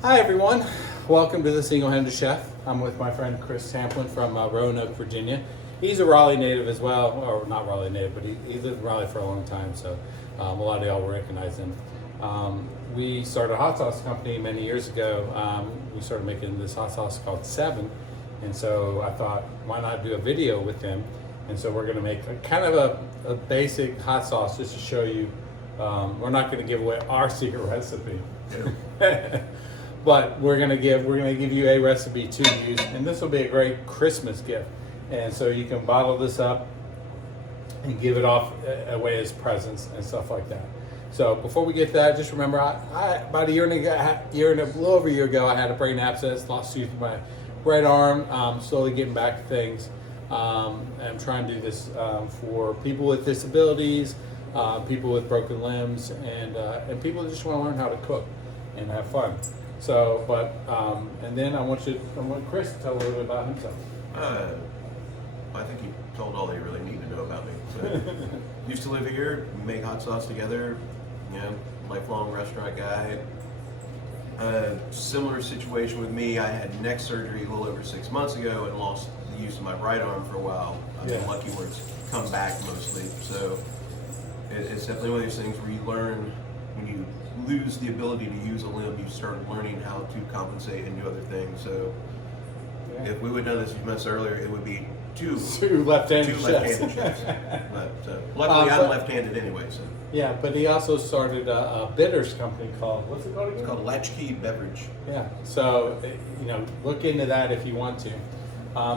Hi everyone, welcome to the Single-Handed Chef. I'm with my friend Chris Tamplin from Roanoke, Virginia. He's a Raleigh native as well, or not Raleigh native, but he lived in Raleigh for a long time, so a lot of y'all will recognize him. We started a hot sauce company many years ago. We started making this hot sauce called Seven, and so I thought, why not do a video with him? And so we're going to make a basic hot sauce just to show you. We're not going to give away our secret recipe. But we're gonna give you a recipe to use, and this will be a great Christmas gift. And so you can bottle this up and give it off away as presents and stuff like that. So before we get to that, just remember, I about a little over a year ago, I had a brain abscess, lost use of my right arm. Slowly getting back to things. I'm trying to do this for people with disabilities, people with broken limbs, and people that just want to learn how to cook and have fun. So, and then I want Chris to tell a little bit about himself. I think he told all they really need to know about me. So, used to live here, make hot sauce together, lifelong restaurant guy. Similar situation with me, I had neck surgery a little over 6 months ago and lost the use of my right arm for a while. I've been lucky where it's come back mostly. So it's definitely one of those things where you learn when you lose the ability to use a limb, you start learning how to compensate and do other things. So if we would have done this a few months earlier, it would be two left-handed chefs. But luckily I'm left-handed anyway. So. Yeah, but he also started a bitters company called, what's it called again? It's called Latchkey Beverage. Yeah, so look into that if you want to.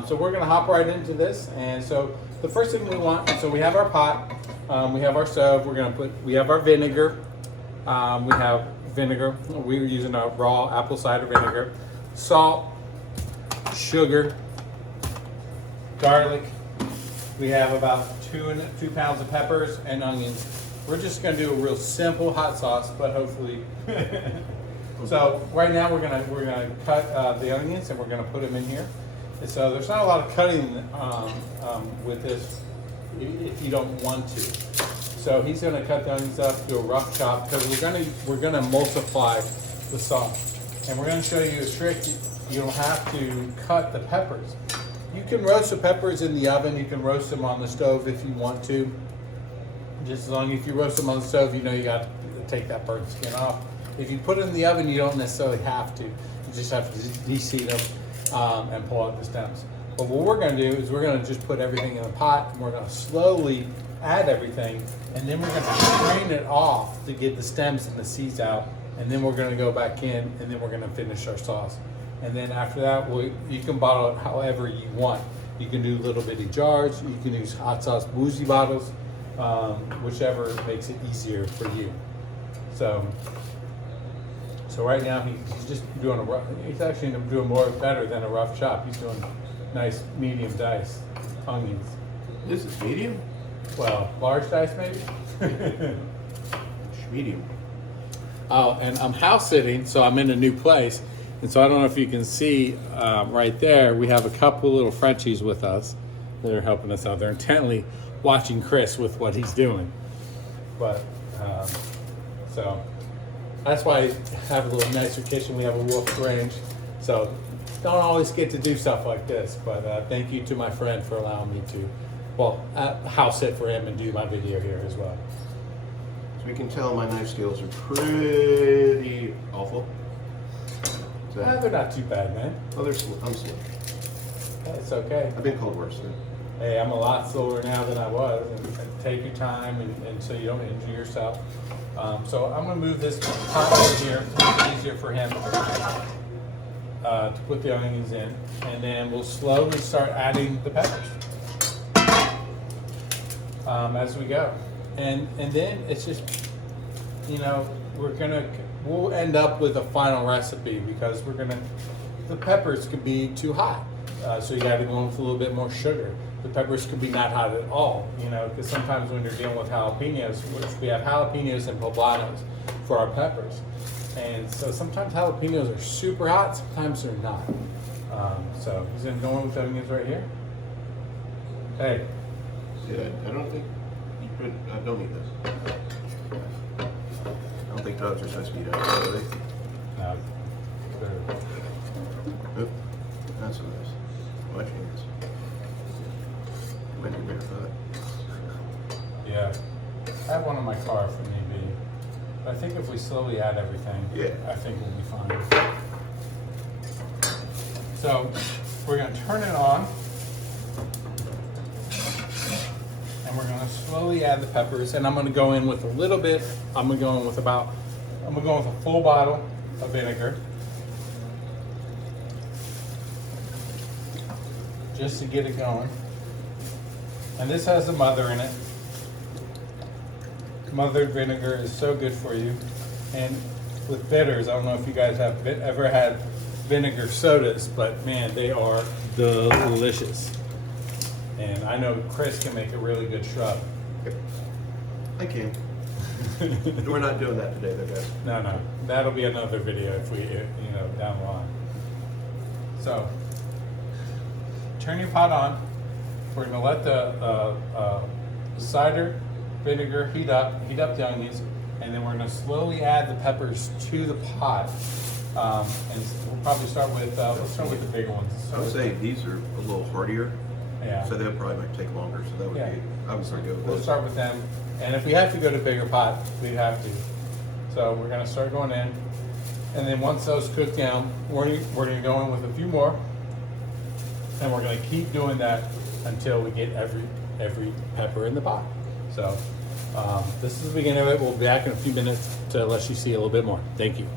So we're going to hop right into this. And so the first thing we want, so we have our pot, we have our stove, we have our vinegar. We have vinegar. We're using a raw apple cider vinegar, salt, sugar, garlic. We have about 2 pounds of peppers and onions. We're just going to do a real simple hot sauce, but hopefully. So right now we're gonna cut the onions and we're gonna put them in here. And so there's not a lot of cutting with this if you don't want to. So he's going to cut the onions up, do a rough chop, because we're going to emulsify the sauce. And we're going to show you a trick. You don't have to cut the peppers. You can roast the peppers in the oven. You can roast them on the stove if you want to. Just as long as if you roast them on the stove, you got to take that burnt skin off. If you put it in the oven, you don't necessarily have to. You just have to deseed them and pull out the stems. But what we're going to do is we're going to just put everything in a pot, and we're going to slowly add everything, and then we're going to strain it off to get the stems and the seeds out, and then we're going to go back in, and then we're going to finish our sauce. And then after that, you can bottle it however you want. You can do little bitty jars, you can use hot sauce boozy bottles, whichever makes it easier for you. So right now he's just doing he's actually doing better than a rough chop. He's doing nice medium diced onions. This is medium? Well, large dice maybe? Medium. Oh, and I'm house sitting, so I'm in a new place. And so I don't know if you can see right there, we have a couple little Frenchies with us that are helping us out. They're intently watching Chris with what he's doing. But, so that's why I have a little nicer kitchen. We have a wolf range. So don't always get to do stuff like this. But thank you to my friend for allowing me to house sit for him and do my video here as well. So we can tell my knife skills are pretty awful. They're not too bad, man. Oh, I'm slow. It's okay. I've been called worse. Hey, I'm a lot slower now than I was, and take your time and so you don't injure yourself. So I'm going to move this pot over here to make it easier for him to put the onions in, and then we'll slowly start adding the peppers as we go. And then it's just, we'll end up with a final recipe because the peppers could be too hot. So you got to go in with a little bit more sugar. The peppers could be not hot at all, because sometimes when you're dealing with jalapeños, which we have jalapeños and poblanos for our peppers. And so sometimes jalapeños are super hot, sometimes they're not. So he's going to go in with onions right here. Hey. Yeah, I don't think I don't need this. I don't think dogs are supposed to be done, are they? No. food. Oop, that's what it is. Watch hands. Might be barefoot. Yeah. I have one in my car if need be. But I think if we slowly add everything, Yeah. I think we'll be fine. So we're going to turn it on. And we're going to slowly add the peppers. And I'm going to go in with a little bit. I'm going to go in with a full bottle of vinegar. Just to get it going. And this has the mother in it. Mothered vinegar is so good for you. And with bitters, I don't know if you guys have ever had vinegar sodas, but man, they are delicious. And I know Chris can make a really good shrub. I can. We're not doing that today, though, guys. No, that'll be another video if we, down the line. So, turn your pot on. We're gonna let the cider vinegar heat up the onions, and then we're gonna slowly add the peppers to the pot. And we'll probably start with, let's start with the bigger ones. I would say these are a little hardier, Yeah. so they'll probably might take longer. So that would Yeah. be, I would say go with We'll those. start with them, and if we have to go to bigger pot, we have to. So we're gonna start going in, and then once those cook down, we're gonna go in with a few more, and we're gonna keep doing that until we get every pepper in the pot. So this is the beginning of it. We'll be back in a few minutes to let you see a little bit more. Thank you.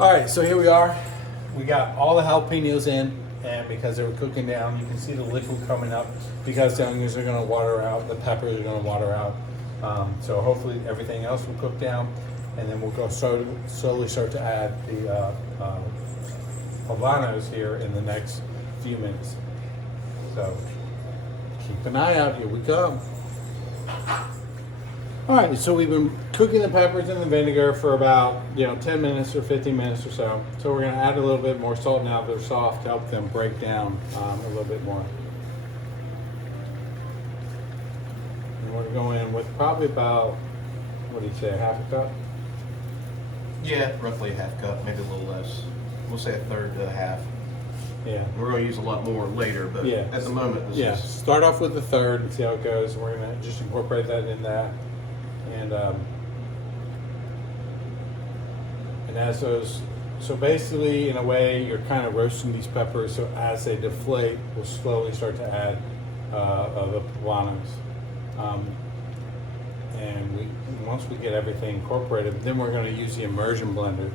All right, so here we are. We got all the jalapenos in, and because they were cooking down, you can see the liquid coming up because the onions are going to water out, the peppers are going to water out. So hopefully everything else will cook down, and then we'll go slowly start to add the poblanos here in the next few minutes. So keep an eye out. Here we come. All right, so we've been cooking the peppers in the vinegar for about 10 minutes or 15 minutes or so. So we're going to add a little bit more salt now they're soft to help them break down a little bit more. And we're going to go in with probably about, what do you say, half a cup? Yeah, roughly a half cup, maybe a little less. We'll say a third to a half. Yeah. We're going to use a lot more later, but Yeah. at the moment, this is Start off with the third and see how it goes. We're going to just incorporate that in that. And as those, so basically in a way you're kind of roasting these peppers, so as they deflate, we'll slowly start to add the poblanos. And once we get everything incorporated, then we're going to use the immersion blender,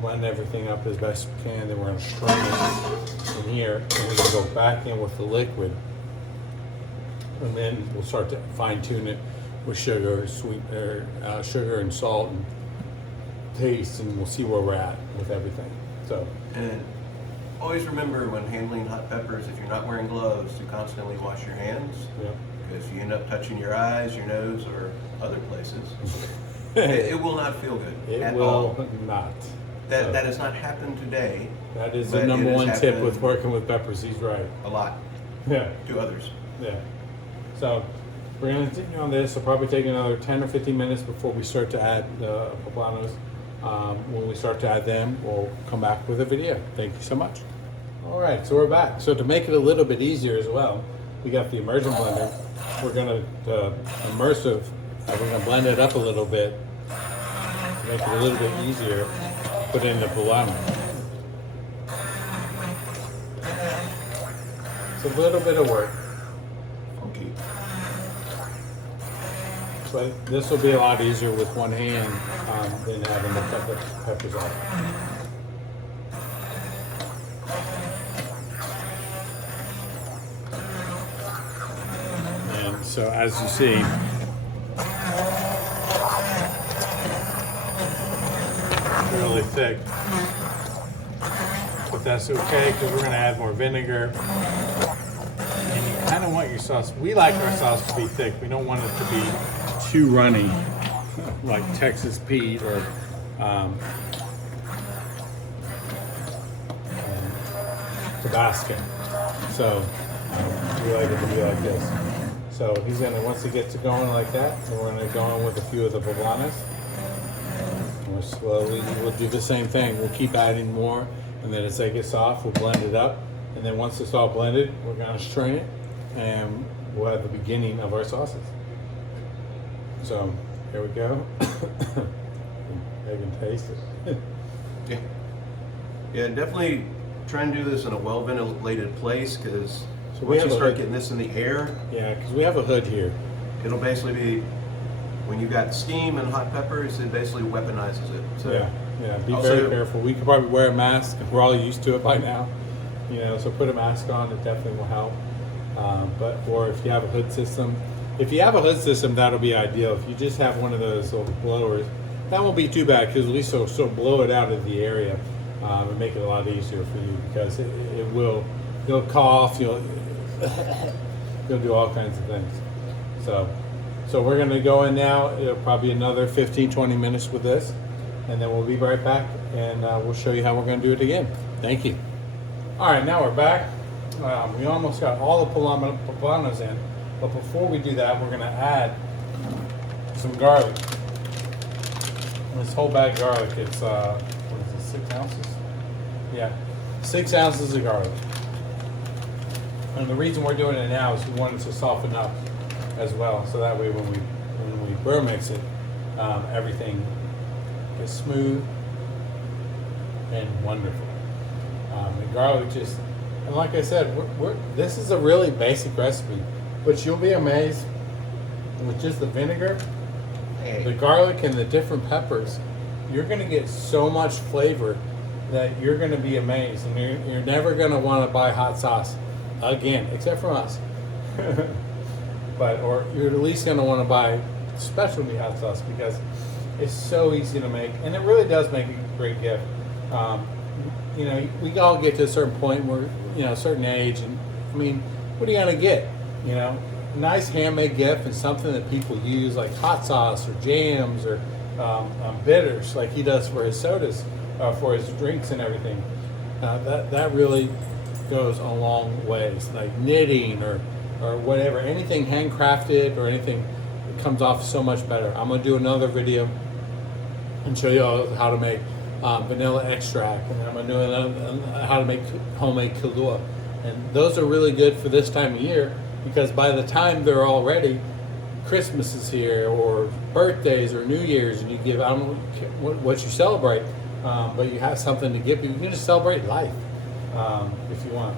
blend everything up as best we can, then we're going to strain it in here, and we're going to go back in with the liquid, and then we'll start to fine tune it with sugar, sugar and salt and taste, and we'll see where we're at with everything. So, And always remember when handling hot peppers, if you're not wearing gloves, to constantly wash your hands. yeah. Because you end up touching your eyes, your nose, or other places. it will not feel good It at will all. not. That So, that has not happened today. that is but the number it has one tip with happened working with peppers. He's right. a lot Yeah. to others. Yeah. So we're going to continue on this. It'll probably take another 10 or 15 minutes before we start to add the poblanos. When we start to add them, we'll come back with a video. Thank you so much. All right, so we're back. So to make it a little bit easier as well, we got the immersion blender. We're going to immersive. We're going to blend it up a little bit to make it a little bit easier. Put in the poblano. It's a little bit of work. Okay. But this will be a lot easier with one hand than having the peppers out. And so as you see, really thick. But that's okay because we're going to add more vinegar. And you kind of want your sauce, we like our sauce to be thick. We don't want it to be too runny, like Texas Pete or Tabasco. So we like it to be like this. So he's gonna, once he gets it going like that, then we're gonna go in with a few of the poblanos. We'll slowly, we'll do the same thing. We'll keep adding more, and then as they get soft, we'll blend it up. And then once it's all blended, we're gonna strain it, and we'll have the beginning of our sauces. So here we go. I can taste it. Yeah. Yeah, definitely try and do this in a well ventilated place, because So we once have you a start hood. getting this in the air, Yeah, because we have a hood here. it'll basically be, when you got steam and hot peppers, it basically weaponizes it. So Yeah, be Also- very careful. We could probably wear a mask. We're all used to it by now. You know, so put a mask on. It definitely will help. Or if you have a hood system, that'll be ideal. If you just have one of those little blowers, that won't be too bad, because at least it'll blow it out of the area and make it a lot easier for you, because you'll cough, you'll do all kinds of things. So we're going to go in now. It'll probably another 15-20 minutes with this, and then we'll be right back, and we'll show you how we're going to do it again. Thank you. All right, now we're back. We almost got all the poblanos in, but before we do that, we're going to add some garlic. This whole bag of garlic, it's what is it, 6 ounces? Yeah, 6 ounces of garlic. And the reason we're doing it now is we want it to soften up as well, so that way when we burr mix it, everything is smooth and wonderful. The garlic just, and like I said, this is a really basic recipe, but you'll be amazed with just the vinegar, the garlic, and the different peppers. You're going to get so much flavor that you're going to be amazed, and you're never going to want to buy hot sauce again, except from us. Or you're at least going to want to buy specialty hot sauce, because it's so easy to make, and it really does make a great gift. You know, we all get to a certain point where, you know, a certain age, and I mean, what are you going to get? You know, a nice handmade gift and something that people use, like hot sauce or jams or bitters, like he does for his sodas, for his drinks and everything. That really goes a long ways. Like knitting or whatever, anything handcrafted or anything, it comes off so much better. I'm gonna do another video and show you all how to make vanilla extract, and then I'm gonna do another, how to make homemade Kahlua. And those are really good for this time of year, because by the time they're all ready, Christmas is here, or birthdays, or New Year's, and you give, I don't know what you celebrate, but you have something to give. You can just celebrate life if you want.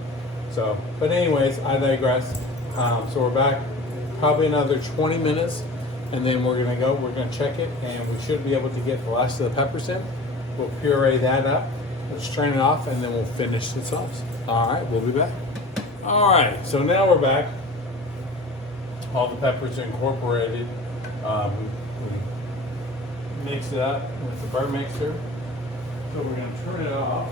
So, but anyways, I digress. So we're back, probably another 20 minutes, and then we're gonna check it, and we should be able to get the last of the peppers in. We'll puree that up, we'll strain it off, and then we'll finish the sauce. All right, we'll be back. All right, so now we're back. All the peppers are incorporated. We mix it up with the burr mixer. So we're gonna turn it off.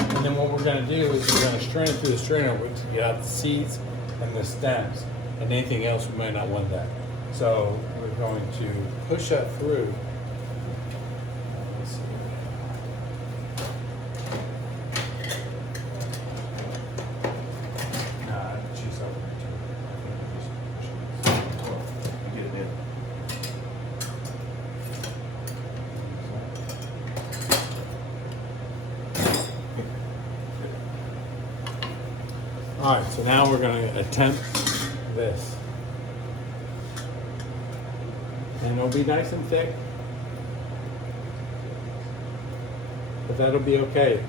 And then what we're gonna do is we're gonna strain it through the strainer, which you have the seeds and the stems, and anything else we might not want that. So we're going to push that through. Let's see. Nah, she's over there too. I think we just push it. get it in. All right, so now we're going to attempt this. And it'll be nice and thick, but that'll be okay.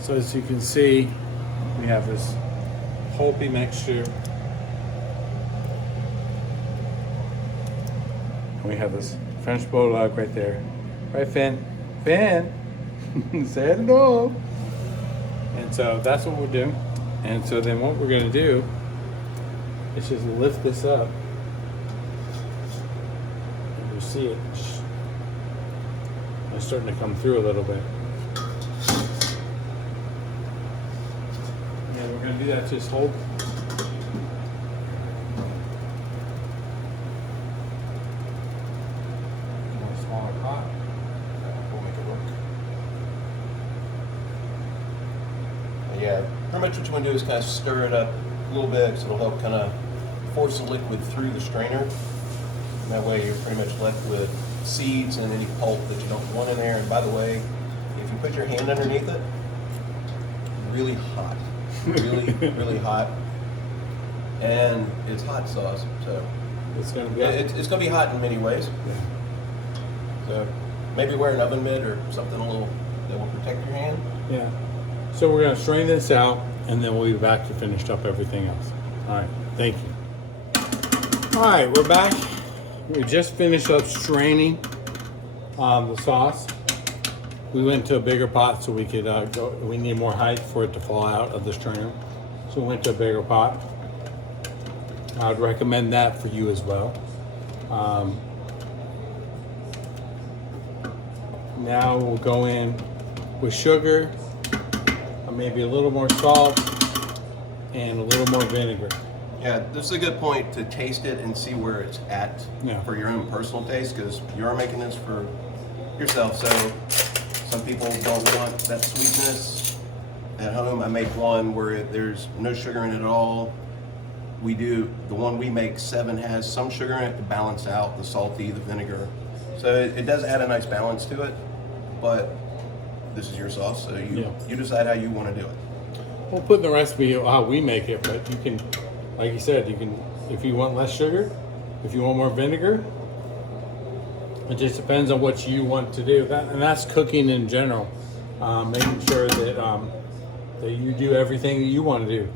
So as you can see, we have this pulpy mixture. And we have this French bulldog right there. Right, Finn? Finn! Say hello. And so that's what we're doing. And so then what we're going to do is just lift this up. And you see it. It's starting to come through a little bit. And we're going to do that, just hold. More smaller pot. We'll make it work. Yeah, pretty much what you want to do is kind of stir it up a little bit, so it'll help kind of force the liquid through the strainer. And that way you're pretty much left with seeds and any pulp that you don't want in there. And by the way, if you put your hand underneath it, really hot, really, really hot. And it's hot sauce, so It's gonna be. it's gonna be hot in many ways. Yeah. So maybe wear an oven mitt or something a little that will protect your hand. Yeah. So we're gonna strain this out, and then we'll be back to finish up everything else. All right. Thank you. All right, we're back. We just finished up straining the sauce. We went to a bigger pot so we could go. We need more height for it to fall out of the strainer, so we went to a bigger pot. I'd recommend that for you as well. Now we'll go in with sugar, maybe a little more salt, and a little more vinegar. Yeah, this is a good point to taste it and see where it's at for your own personal taste, because you are making this for yourself. So some people don't want that sweetness at home. I make one where there's no sugar in it at all. We do, the one we make, 7 has some sugar in it to balance out the salty, the vinegar. So it does add a nice balance to it, but this is your sauce, so you decide how you want to do it. We'll put in the recipe how we make it, but you can, like you said, you can, if you want less sugar, if you want more vinegar, it just depends on what you want to do. And that's cooking in general, making sure that that you do everything that you want to do.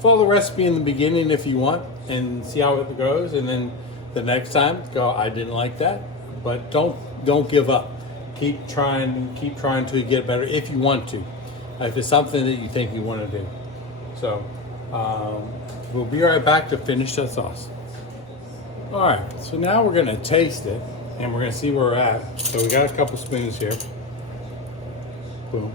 Follow the recipe in the beginning if you want, and see how it goes, and then the next time go, I didn't like that, but don't give up. Keep trying to get better if you want to, if it's something that you think you want to do. So we'll be right back to finish that sauce. All right, so now we're gonna taste it, and we're gonna see where we're at. So we got a couple spoons here. Boom.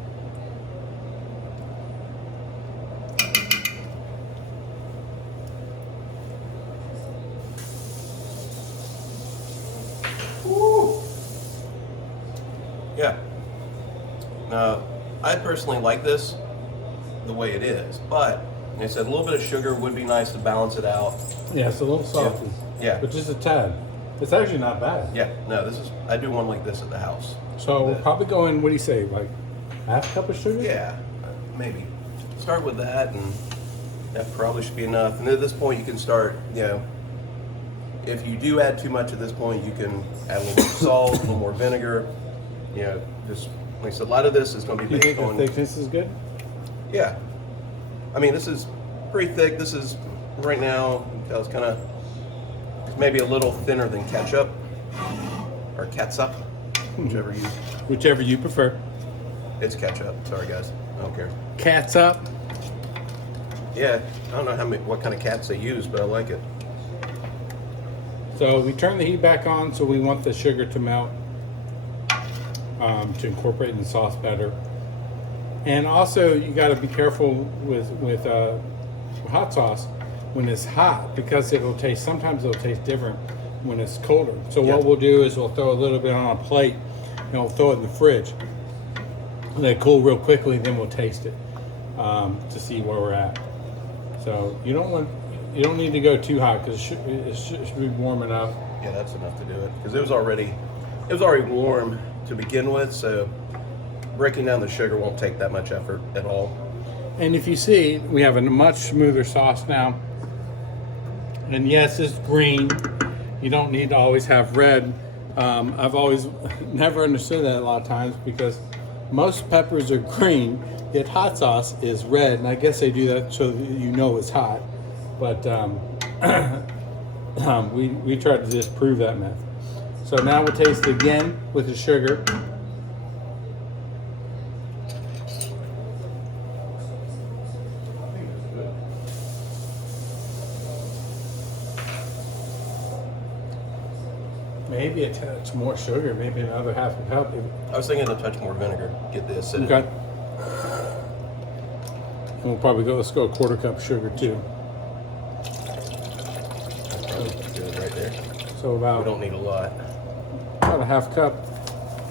Yeah. Now, I personally like this the way it is, but like I said, a little bit of sugar would be nice to balance it out. Yeah, it's a little salty. Yeah. But just a tad. It's actually not bad. Yeah. No, I do one like this at the house. So we'll probably go in, what do you say, like half a cup of sugar? Yeah, maybe. Start with that, and that probably should be enough. And at this point, you can start, if you do add too much at this point, you can add a little more salt, a little more vinegar. Just like I said, a lot of this is going to be You based think on. the thickness is good? Yeah, I mean, this is pretty thick. This is right now. It's kind of maybe a little thinner than ketchup or catsup, Whichever you prefer. It's ketchup. Sorry, guys. I don't care. Cat's up. Yeah, I don't know what kind of cats they use, but I like it. So we turn the heat back on, so we want the sugar to melt, to incorporate in the sauce better. And also, you got to be careful with hot sauce when it's hot, because sometimes it'll taste different when it's colder. So what we'll do is we'll throw a little bit on a plate, and we'll throw it in the fridge. And they cool real quickly, then we'll taste it to see where we're at. So you don't need to go too hot, because it should be warm enough. Yeah, that's enough to do it, because it was already warm to begin with, so breaking down the sugar won't take that much effort at all. And if you see, we have a much smoother sauce now. And yes, it's green. You don't need to always have red. I've always never understood that a lot of times, because most peppers are green, yet hot sauce is red. And I guess they do that so that you know it's hot. But we tried to disprove that myth. So now we'll taste it again with the sugar. Maybe a touch more sugar, maybe another half a cup. I was thinking a touch more vinegar, get the acidity. Okay. And we'll probably let's go a quarter cup sugar too. That's probably good right there. So We about don't need a lot. a half cup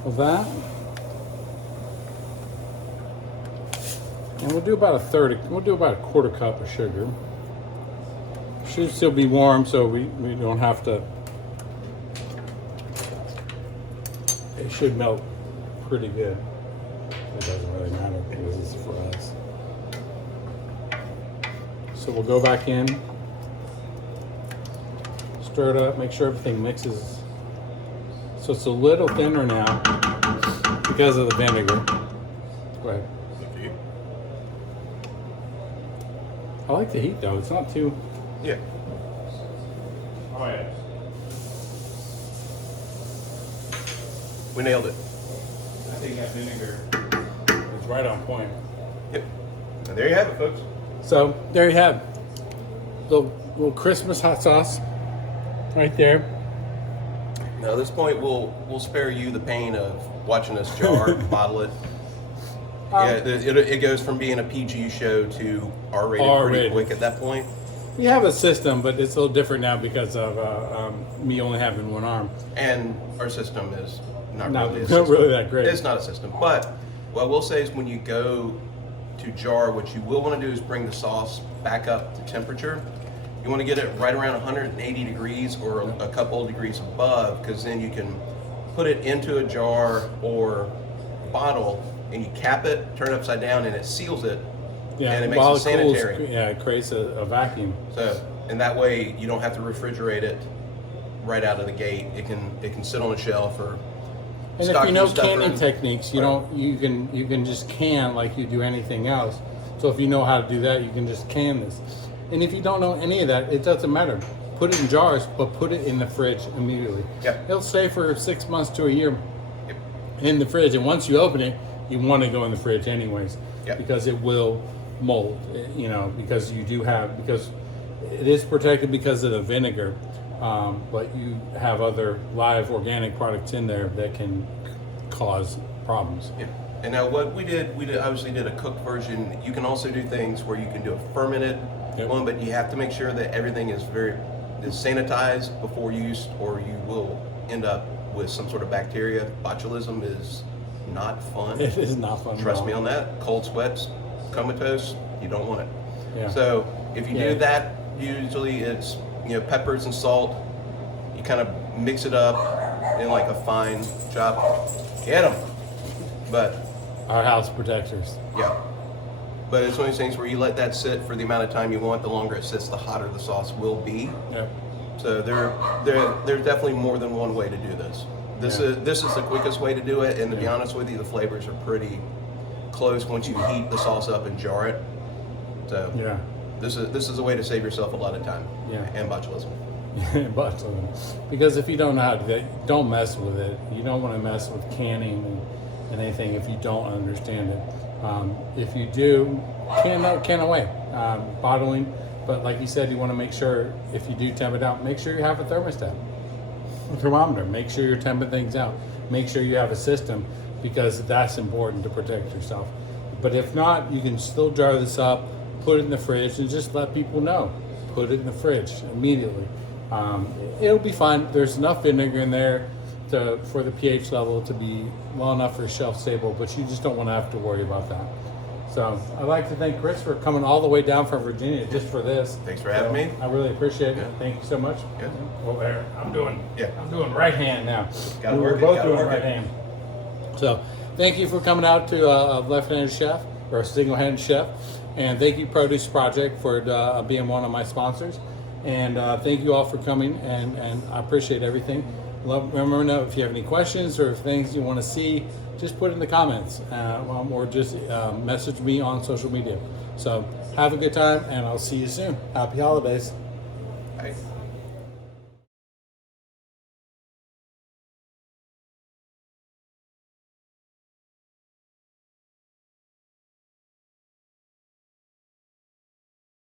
of that. And we'll do about a quarter cup of sugar. Should still be warm, so we don't have to. It should melt pretty good. It doesn't really matter because it's for us. So we'll go back in, stir it up, make sure everything mixes. So it's a little thinner now because of the vinegar. Go ahead. I like the heat though. It's not too. Yeah. Oh yeah. We nailed it. I think that vinegar is right on point. Yep. And there you have it, folks. So there you have it. The little Christmas hot sauce right there. Now at this point, we'll spare you the pain of watching us jar, bottle it. Yeah, it goes from being a PG show to R-rated pretty R-rated. quick at that point. We have a system, but it's a little different now because of me only having one arm. And our system is not really a Not system. really that great. It's not a system. But what I will say is when you go to jar, what you will want to do is bring the sauce back up to temperature. You want to get it right around 180 degrees or a couple of degrees above, because then you can put it into a jar or bottle and you cap it, turn it upside down, and it seals it. Yeah, and it makes while it sanitary. Cools, yeah, it creates a vacuum. So, and that way you don't have to refrigerate it right out of the gate. It can sit on a shelf or. And if you know canning techniques, you can just can like you do anything else. So if you know how to do that, you can just can this. And if you don't know any of that, it doesn't matter. Put it in jars, but put it in the fridge immediately. Yep. It'll stay for 6 months to a year Yep. in the fridge. And once you open it, you want to go in the fridge anyways, Yep. because it will mold. Because it is protected because of the vinegar. But you have other live organic products in there that can cause problems. Yeah. And now what we did obviously did a cooked version. You can also do things where you can do a fermented one, but you have to make sure that everything is sanitized before use, or you will end up with some sort of bacteria. Botulism is not fun. It is not fun. Trust me on that. Cold sweats, comatose, you don't want it. Yeah. So if you do that, usually it's peppers and salt. You kind of mix it up in like a fine chop. Get them. But Our house protectors. yeah. But it's one of these things where you let that sit for the amount of time you want. The longer it sits, the hotter the sauce will be. Yep. So there's definitely more than one way to do this. This is the quickest way to do it, and to be honest with you, the flavors are pretty close once you heat the sauce up and jar it. So Yeah. this is a way to save yourself a lot of time. Yeah. And botulism. But because if you don't know how to do that, don't mess with it. You don't want to mess with canning and anything if you don't understand it. If you do, can away, bottling. But like you said, you want to make sure if you do temp it out, make sure you have a thermostat, a thermometer. Make sure you're temping things out. Make sure you have a system, because that's important to protect yourself. But if not, you can still jar this up, put it in the fridge, and just let people know. Put it in the fridge immediately. It'll be fine. There's enough vinegar in there for the pH level to be well enough for shelf stable, but you just don't want to have to worry about that. So I'd like to thank Chris for coming all the way down from Virginia just for this. Thanks for having me. I really appreciate it. Thank you so much. Yeah. Over there. I'm doing right hand now. Gotta We're work it, both gotta doing work right it. hand. So thank you for coming out to Left-Handed Chef, or Single-Handed Chef. And thank you, Produce Project, for being one of my sponsors. And thank you all for coming, and I appreciate everything. Remember, if you have any questions or things you want to see, just put it in the comments, or just message me on social media. So have a good time, and I'll see you soon. Happy holidays. All right.